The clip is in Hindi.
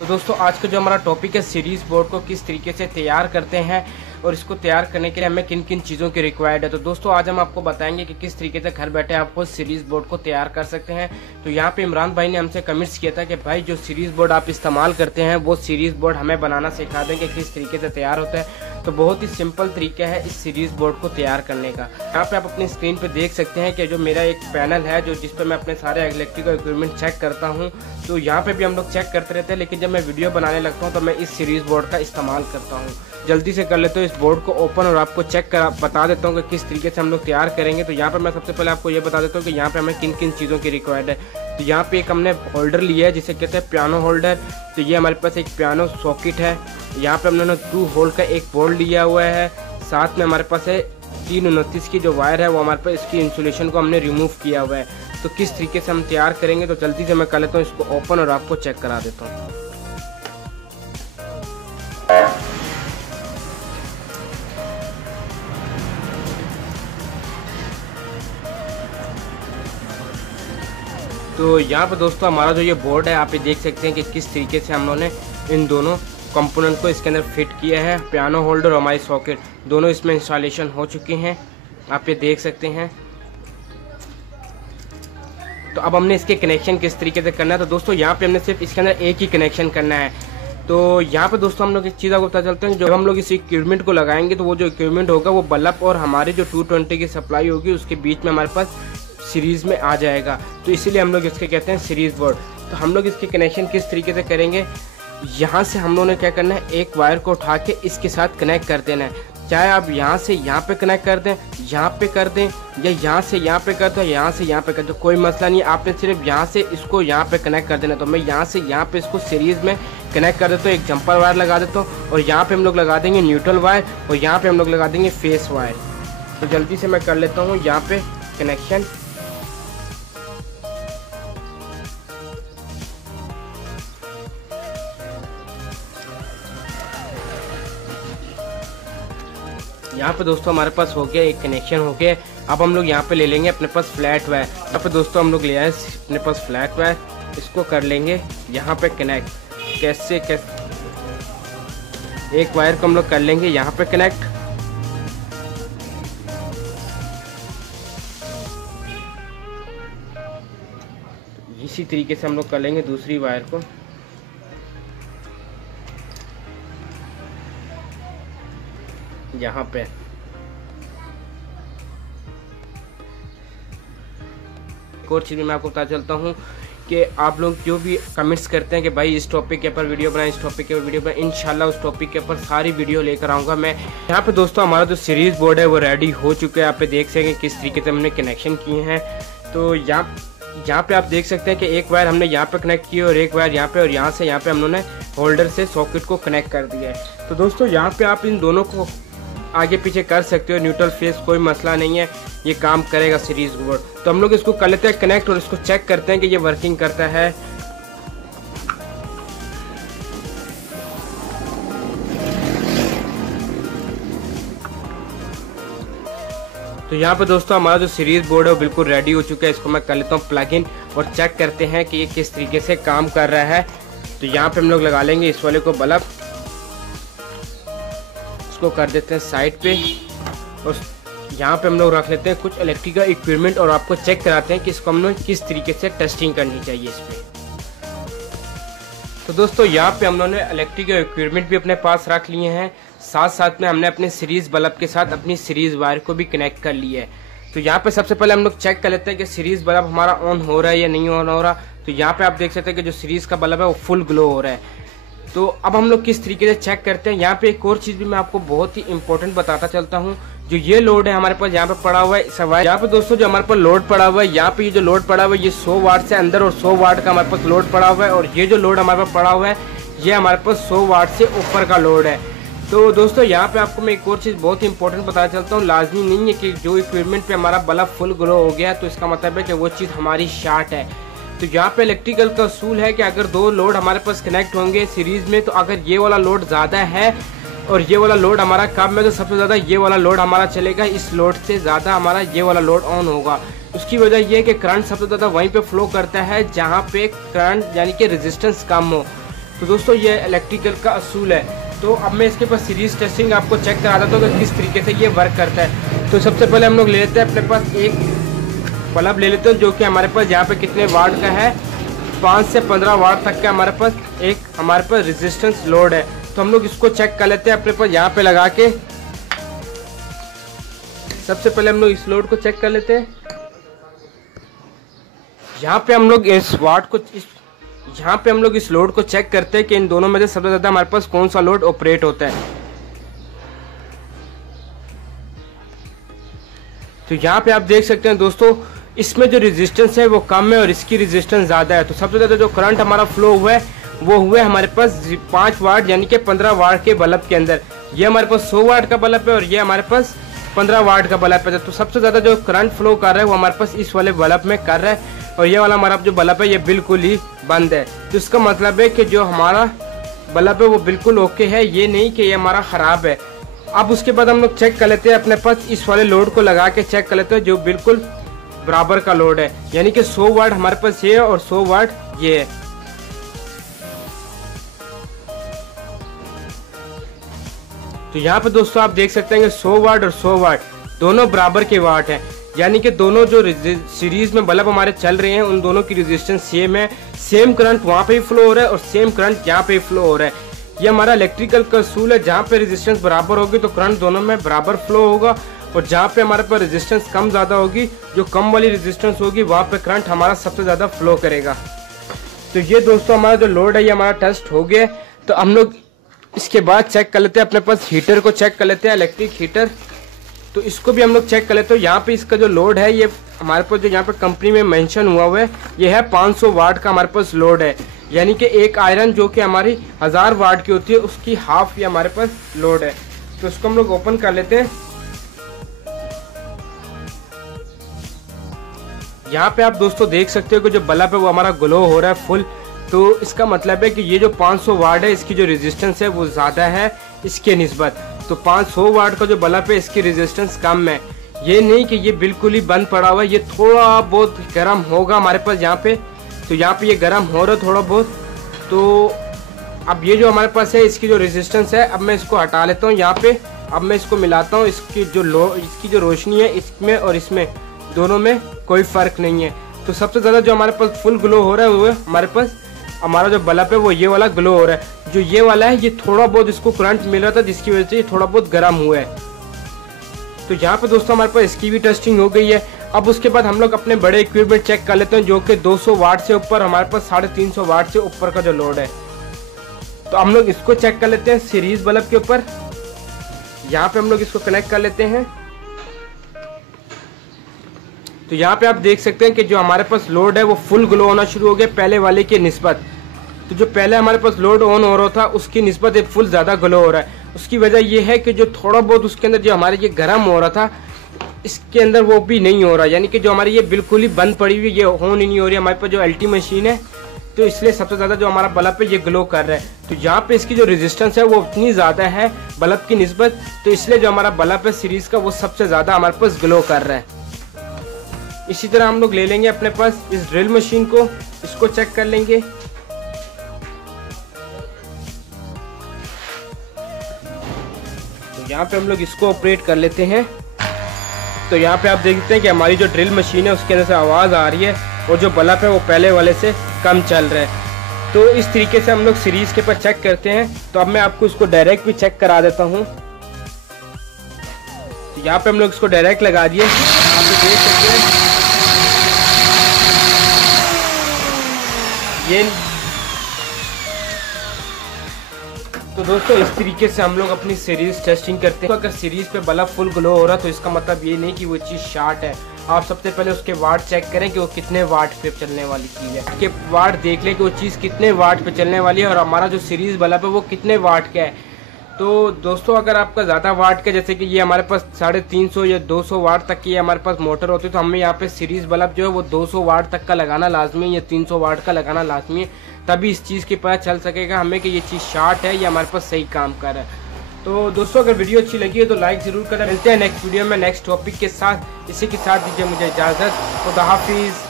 तो दोस्तों आज का जो हमारा टॉपिक है सीरीज बोर्ड को किस तरीके से तैयार करते हैं और इसको तैयार करने के लिए हमें किन किन चीज़ों की रिक्वायर्ड है। तो दोस्तों आज हम आपको बताएंगे कि किस तरीके से घर बैठे आपको सीरीज बोर्ड को तैयार कर सकते हैं। तो यहाँ पे इमरान भाई ने हमसे कमेंट्स किया था कि भाई जो सीरीज बोर्ड आप इस्तेमाल करते हैं वो सीरीज बोर्ड हमें बनाना सिखा दें कि किस तरीके से तैयार होता है। तो बहुत ही सिंपल तरीका है इस सीरीज बोर्ड को तैयार करने का। यहाँ पे आप अपनी स्क्रीन पे देख सकते हैं कि जो मेरा एक पैनल है जो जिस पे मैं अपने सारे इलेक्ट्रिकल इक्विपमेंट चेक करता हूँ। तो यहाँ पे भी हम लोग चेक करते रहते हैं, लेकिन जब मैं वीडियो बनाने लगता हूँ तो मैं इस सीरीज बोर्ड का इस्तेमाल करता हूँ। जल्दी से कर लेते हो इस बोर्ड को ओपन और आपको चेक कर बता देता हूँ कि किस तरीके से हम लोग तैयार करेंगे। तो यहाँ पे मैं सबसे पहले आपको ये बता देता हूँ कि यहाँ पे हमें किन किन चीज़ों की रिक्वायर्ड है। तो यहाँ पे एक हमने होल्डर लिया है जिसे कहते हैं पियानो होल्डर। तो ये हमारे पास एक पियानो सॉकेट है। यहाँ पे हमने 2 होल्ड का एक बोर्ड लिया हुआ है। साथ में हमारे पास है 329 की जो वायर है वो हमारे पास इसकी इंसुलेशन को हमने रिमूव किया हुआ है। तो किस तरीके से हम तैयार करेंगे तो जल्दी से मैं कर लेता हूँ इसको ओपन और आपको चेक करा देता हूँ। तो यहाँ पर दोस्तों हमारा जो ये बोर्ड है आप ये देख सकते हैं कि किस तरीके से हम लोगों ने इन दोनों कंपोनेंट को इसके अंदर फिट किया है। पियानो होल्डर और हमारी सॉकेट दोनों इसमें इंस्टॉलेशन हो चुकी हैं, आप ये देख सकते हैं। तो अब हमने इसके कनेक्शन किस तरीके से करना है। तो दोस्तों यहाँ पे हमने सिर्फ इसके अंदर एक ही कनेक्शन करना है। तो यहाँ पे दोस्तों हम लोग एक चीज़ आपको पता चलते हैं, जब हम लोग इस इक्विपमेंट को लगाएंगे तो वो जो इक्विपमेंट होगा वो बल्ब और हमारी जो 220 की सप्लाई होगी उसके बीच में हमारे पास सीरीज में आ जाएगा। तो इसीलिए हम लोग इसके कहते हैं सीरीज बोर्ड। तो हम लोग इसके कनेक्शन किस तरीके से करेंगे, यहाँ से हम लोगों ने क्या करना है, एक वायर को उठा के इसके साथ कनेक्ट कर देना है। चाहे आप यहाँ से यहाँ पे कनेक्ट कर दें, यहाँ पे कर दें, या यहाँ से यहाँ पे कर दें, यहाँ से यहाँ पे कर दें, कोई मसला नहीं है। आपने सिर्फ यहाँ से इसको यहाँ पे कनेक्ट कर देना। तो मैं यहाँ से यहाँ पे इसको सीरीज में कनेक्ट कर देता हूँ, एक जंपर वायर लगा देता हूँ और यहाँ पे हम लोग लगा देंगे न्यूट्रल वायर और यहाँ पे हम लोग लगा देंगे फेस वायर। तो जल्दी से मैं कर लेता हूँ यहाँ पे कनेक्शन। यहाँ पे दोस्तों हमारे पास हो गया, एक कनेक्शन हो गया। अब हम लोग यहाँ पे ले लेंगे अपने पास फ्लैट वायर। यहाँ पे दोस्तों हम लोग ले आए अपने पास फ्लैट वायर, इसको कर लेंगे यहाँ पे कनेक्ट। कैसे एक वायर को हम लोग कर लेंगे यहाँ पे कनेक्ट। इसी तरीके से हम लोग कर लेंगे दूसरी वायर को। यहाँ पे एक और चीज़ मैं आपको बता चलता हूँ कि आप लोग जो भी कमेंट्स करते हैं कि भाई इस टॉपिक के ऊपर वीडियो बनाएं, इस टॉपिक के ऊपर वीडियो बनाएं, इंशाल्लाह उस टॉपिक के ऊपर सारी वीडियो लेकर आऊँगा मैं। यहाँ पे दोस्तों हमारा जो सीरीज बोर्ड है वो रेडी हो चुका है। आप पे देख सकें किस तरीके से हमने कनेक्शन किए हैं। तो यहाँ पे आप देख सकते हैं कि एक वायर हमने यहाँ पे कनेक्ट की और एक वायर यहाँ पे, और यहाँ से यहाँ पे हम लोगों ने होल्डर से सॉकेट को कनेक्ट कर दिया है। तो दोस्तों यहाँ पे आप इन दोनों को आगे पीछे कर सकते हो, न्यूट्रल फेस, कोई मसला नहीं है, ये काम करेगा सीरीज बोर्ड। तो हम लोग इसको कर लेते हैं कनेक्ट और इसको चेक करते हैं कि ये वर्किंग करता है। तो यहाँ पे दोस्तों हमारा जो सीरीज बोर्ड है वो बिल्कुल रेडी हो चुका है। इसको मैं कर लेता हूँ प्लग इन और चेक करते हैं कि ये किस तरीके से काम कर रहा है। तो यहाँ पे हम लोग लगा लेंगे इस वाले को बल्ब, इसको कर देते हैं साइड पे और यहाँ पे हम लोग रख लेते हैं कुछ इलेक्ट्रिकल इक्विपमेंट और आपको चेक कराते हैं कि इसको हम लोग किस तरीके से टेस्टिंग करनी चाहिए इसमें। तो दोस्तों यहाँ पे हम लोगों ने इलेक्ट्रिकल इक्विपमेंट भी अपने पास रख लिए हैं, साथ साथ में हमने अपने सीरीज बल्ब के साथ अपनी सीरीज वायर को भी कनेक्ट कर लिया है। तो यहाँ पे सबसे पहले हम लोग चेक कर लेते हैं कि सीरीज बल्ब हमारा ऑन हो रहा है या नहीं ऑन हो रहा। तो यहाँ पे आप देख सकते हैं कि जो सीरीज का बल्ब है वो फुल ग्लो हो रहा है। तो अब हम लोग किस तरीके से चेक करते हैं, यहाँ पे एक और चीज़ भी मैं आपको बहुत ही इंपॉर्टेंट बताता चलता हूँ। जो ये लोड है हमारे पास यहाँ पे पड़ा हुआ है सवाल, यहाँ पे दोस्तों जो हमारे पास लोड पड़ा हुआ है, यहाँ पे ये जो लोड पड़ा हुआ है ये 100 वाट से अंदर और 100 वाट का हमारे पास लोड पड़ा हुआ है, और ये जो लोड हमारे पास पड़ा हुआ है ये हमारे पास 100 वाट से ऊपर का लोड है। तो दोस्तों यहाँ पे आपको मैं एक और चीज़ बहुत ही इंपॉर्टेंट बताना चलता हूँ। लाजमी नहीं है कि जो इक्विपमेंट पे हमारा बल्ब फुल ग्लो हो गया तो इसका मतलब है कि वो चीज़ हमारी शार्ट है। तो यहाँ पे इलेक्ट्रिकल का असूल है कि अगर 2 लोड हमारे पास कनेक्ट होंगे सीरीज में, तो अगर ये वाला लोड ज़्यादा है और ये वाला लोड हमारा कम है तो सबसे ज़्यादा ये वाला लोड हमारा चलेगा, इस लोड से ज़्यादा हमारा ये वाला लोड ऑन होगा। उसकी वजह ये है कि करंट सबसे ज़्यादा वहीं पे फ्लो करता है जहाँ पे करंट यानी कि रेजिस्टेंस कम हो। तो दोस्तों ये इलेक्ट्रिकल का असूल है। तो अब मैं इसके पास सीरीज टेस्टिंग आपको चेक करा देता हूँ कि किस तरीके से ये वर्क करता है। तो सबसे पहले हम लोग ले लेते हैं अपने पास एक बल्ब ले लेते हैं जो कि हमारे पास यहाँ पे कितने वाट का है, 5 से 15 वाट तक का हमारे पास रेजिस्टेंस लोड है। तो हम लोग इसको चेक कर लेते हैं अपने पास यहाँ पे लगा के। सबसे पहले हम लोग इस लोड को चेक कर लेते हैं। यहाँ पे हम लोग इस लोड को चेक करते हैं कि इन दोनों में से सबसे ज्यादा हमारे पास कौन सा लोड ऑपरेट होता है। तो यहाँ पे आप देख सकते हैं दोस्तों, इसमें जो रेजिस्टेंस है वो कम है और इसकी रेजिस्टेंस ज्यादा है। तो सबसे ज्यादा जो करंट हमारा फ्लो हुआ है वो हुआ है हमारे पास 5 वाट यानी कि 15 वाट के बल्ब के अंदर। ये हमारे पास 100 वाट का बल्ब है और ये हमारे पास 15 वाट का बल्ब है। तो सबसे ज्यादा जो करंट फ्लो कर रहा है वो हमारे पास इस वाले बल्ब में कर रहा है और ये वाला हमारा जो बल्ब है ये बिल्कुल ही बंद है। तो इसका मतलब है कि जो हमारा बल्ब है वो बिल्कुल ओके है, ये नहीं कि ये हमारा खराब है। अब उसके बाद हम लोग चेक कर लेते हैं अपने पास इस वाले लोड को लगा के चेक कर लेते हैं जो बिल्कुल बराबर का लोड है, यानी कि 100 वाट हमारे पास ये है और 100 वाट ये है। तो यहाँ पे दोस्तों आप देख सकते हैं कि 100 वाट और 100 वाट दोनों बराबर के वाट हैं, यानी कि दोनों जो सीरीज में बल्ब हमारे चल रहे हैं उन दोनों की रेजिस्टेंस सेम है। सेम करंट वहाँ पे ही फ्लो हो रहा है और सेम करंट यहाँ पे ही फ्लो हो रहा है। ये हमारा इलेक्ट्रिकल का असूल है, जहाँ पे रेजिस्टेंस बराबर होगी तो करंट दोनों में बराबर फ्लो होगा और जहाँ पे हमारे पास रेजिस्टेंस कम ज़्यादा होगी, जो कम वाली रेजिस्टेंस होगी वहाँ पे करंट हमारा सबसे ज़्यादा फ्लो करेगा। तो ये दोस्तों हमारा जो लोड है ये हमारा टेस्ट हो गया। तो हम लोग इसके बाद चेक कर लेते हैं अपने पास हीटर को चेक कर लेते हैं, इलेक्ट्रिक हीटर। तो इसको भी हम लोग चेक कर लेते हैं। यहाँ पे इसका जो लोड है ये हमारे पास जो यहाँ पे कंपनी में मेंशन हुआ है ये है 500 वाट का हमारे पास लोड है, यानी कि एक आयरन जो कि हमारी 1000 वाट की होती है उसकी हाफ ये हमारे पास लोड है। तो इसको हम लोग ओपन कर लेते हैं। यहाँ पे आप दोस्तों देख सकते हो कि जो बल्ब है वो हमारा ग्लो हो रहा है फुल। तो इसका मतलब है कि ये जो 500 वाट है इसकी जो रेजिस्टेंस है वो ज़्यादा है इसके निस्बत। तो 500 वाट का जो बल्ब है इसकी रेजिस्टेंस कम है। ये नहीं कि ये बिल्कुल ही बंद पड़ा हुआ है, ये थोड़ा बहुत गर्म होगा हमारे पास यहाँ पे। तो यहाँ पे ये गर्म हो रहा है थोड़ा बहुत। तो अब ये जो हमारे पास है इसकी जो रेजिस्टेंस है, अब मैं इसको हटा लेता हूँ यहाँ पे। अब मैं इसको मिलाता हूँ, इसकी जो रोशनी है इसमें और इसमें दोनों में कोई फ़र्क नहीं है। तो सबसे ज़्यादा जो हमारे पास फुल ग्लो हो रहा है वो हमारे पास हमारा जो बल्ब है वो ये वाला ग्लो हो रहा है। जो ये वाला है ये थोड़ा बहुत इसको करंट मिल रहा था जिसकी वजह से ये थोड़ा बहुत गर्म हुआ है। तो यहाँ पे दोस्तों हमारे पास इसकी भी टेस्टिंग हो गई है। अब उसके बाद हम लोग अपने बड़े इक्विपमेंट चेक कर लेते हैं जो कि 200 वाट से ऊपर, हमारे पास 350 वाट से ऊपर का जो लोड है। तो हम लोग इसको चेक कर लेते हैं सीरीज बल्ब के ऊपर। यहाँ पे हम लोग इसको कनेक्ट कर लेते हैं। तो यहाँ पे आप देख सकते हैं कि जो हमारे पास लोड है वो फुल ग्लो होना शुरू हो गया पहले वाले के निस्बत। तो जो पहले हमारे पास लोड ऑन हो रहा था उसकी निस्बत एक फुल ज़्यादा ग्लो हो रहा है। उसकी वजह ये है कि जो थोड़ा बहुत उसके अंदर जो हमारे ये गर्म हो रहा था इसके अंदर वो भी नहीं हो रहा, यानी कि जो हमारी ये बिल्कुल ही बंद पड़ी हुई ये ऑन ही नहीं हो रही हमारे पास जो एलटी मशीन है। तो इसलिए सबसे ज़्यादा जो हमारा बल्ब है ये ग्लो कर रहा है। तो यहाँ पे इसकी जो रेजिस्टेंस है वो उतनी ज़्यादा है बल्ब की निस्बत, तो इसलिए जो हमारा बल्ब है सीरीज़ का वो सबसे ज़्यादा हमारे पास ग्लो कर रहा है। इसी तरह हम लोग ले लेंगे अपने पास इस ड्रिल मशीन को, इसको चेक कर लेंगे। तो यहाँ पे हम लोग इसको ऑपरेट कर लेते हैं। तो यहाँ पे आप देखते हैं कि हमारी जो ड्रिल मशीन है उसके अंदर से आवाज़ आ रही है और जो बल्ब है वो पहले वाले से कम चल रहा है। तो इस तरीके से हम लोग सीरीज के ऊपर चेक करते हैं। तो अब मैं आपको इसको डायरेक्ट भी चेक करा देता हूँ। तो यहाँ पे हम लोग इसको डायरेक्ट लगा दिए, आप देख सकते हैं ये। तो दोस्तों इस तरीके से हम लोग अपनी सीरीज टेस्टिंग करते हैं। तो अगर सीरीज पे बल्ब फुल ग्लो हो रहा है तो इसका मतलब ये नहीं कि वो चीज़ शॉर्ट है। आप सबसे पहले उसके वाट चेक करें कि वो कितने वाट पे चलने वाली चीज़ है, कि वाट देख लें कि वो चीज़ कितने वाट पे चलने वाली है और हमारा जो सीरीज बल्ब है वो कितने वाट का है। तो दोस्तों अगर आपका ज़्यादा वाट का, जैसे कि ये हमारे पास 350 या 200 वाट तक की हमारे पास मोटर होती है, तो हमें यहाँ पे सीरीज बल्ब जो है वो 200 वाट तक का लगाना लाजमी है या 300 वाट का लगाना लाजमी है, तभी इस चीज़ की पता चल सकेगा हमें कि ये चीज़ शॉर्ट है या हमारे पास सही काम कर रहा है। तो दोस्तों अगर वीडियो अच्छी लगी है तो लाइक ज़रूर करें। मिलते हैं नेक्स्ट वीडियो में नेक्स्ट टॉपिक के साथ। इसी के साथ दीजिए मुझे इजाज़त। खुदा हाफिज़।